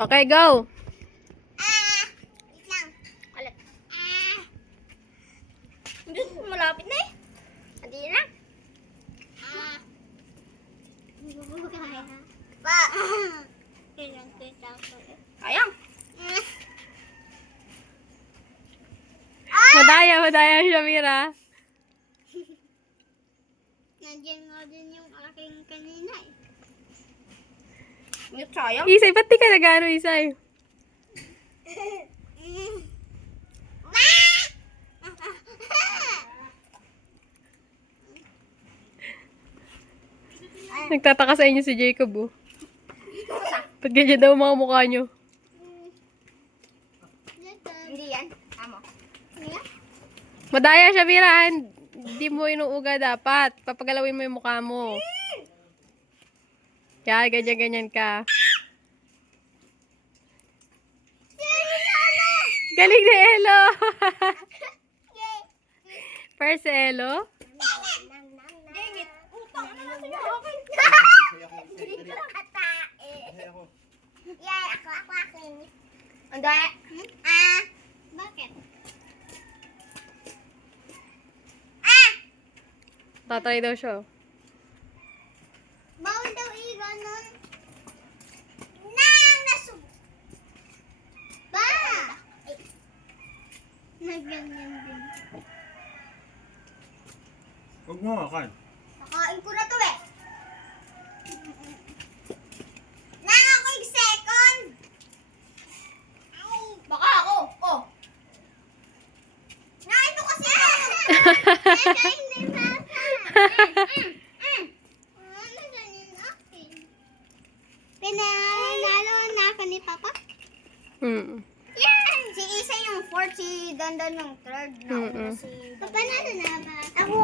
Okay, go. Wait lang. Alat. Hindi, malapit na eh. Hindi na. Pa. Ayang. Madaya, Shamira. Nandiyan nga din yung aking kanina eh. May sayang. Isay, ba't di ka nag-ano, Isay? Nagtataka sa inyo si Jacob, oh. Ba't ganyan daw mga mukha nyo? Hindi yan. Tama. Madaya, Shamira. Hindi mo inuuga dapat. Papagalawin mo yung mukha mo. Yan, ganyan-ganyan ka. Galing ni Elo. First si Elo. Dingit. Utang. Ano na sa'yo? Okay. Hindi ko nakatae. Yay, ako akin. Hindi. Bakit? Tatry daw siya. Bawal daw i-ganon. Nang nasub... Ba! Nagyanyan din. Huwag mo makan. Nakain ko na to eh. Nang ako yung second. Ay, baka ako. Oh. Nang ito kasi ako. Nakain ni Papa. Ano ganyan akin? Pinanalo na ako ni Papa? Yan! Si Isa yung fourth, si Dandan yung third. Mm-mm. Papa, nalo na ba? Ako,